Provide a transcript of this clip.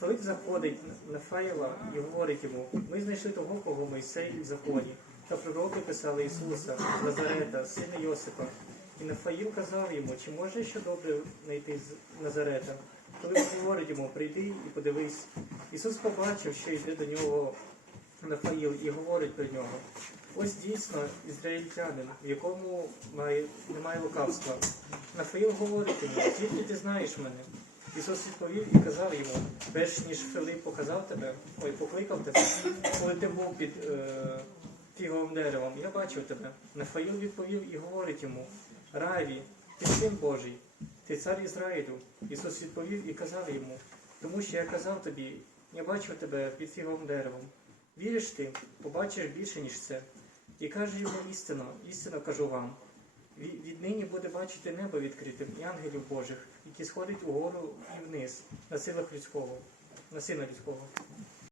Филип заходить на Фаїла і говорить йому: ми знайшли того, кого Мойсей в законі, та пророки писали Ісуса, Назарета, сина Йосипа. І Нафаїл казав йому, чи може що добре знайти з Назарета? Филип говорить йому, прийди і подивись. Ісус побачив, що йде до нього Нафаїл і говорить про нього. Ось дійсно ізраїльтянин, в якому має, немає лукавства. Нафаїл говорить йому, звідки ти знаєш мене? Ісус відповів і казав йому, перш ніж Филип показав тебе, ой, покликав тебе, коли ти був під е, фіговим деревом, я бачив тебе. Нафаїл відповів і говорить йому, Раві, ти син Божий, ти цар Ізраїлю. Ісус відповів і казав йому, тому що я казав тобі, я бачив тебе під фіговим деревом. Віриш ти, побачиш більше, ніж це. І каже йому істину, істину кажу вам. Ві- Віднині буде бачити небо відкритим і ангелів Божих, які сходять угору і вниз на силах людського, на сина людського.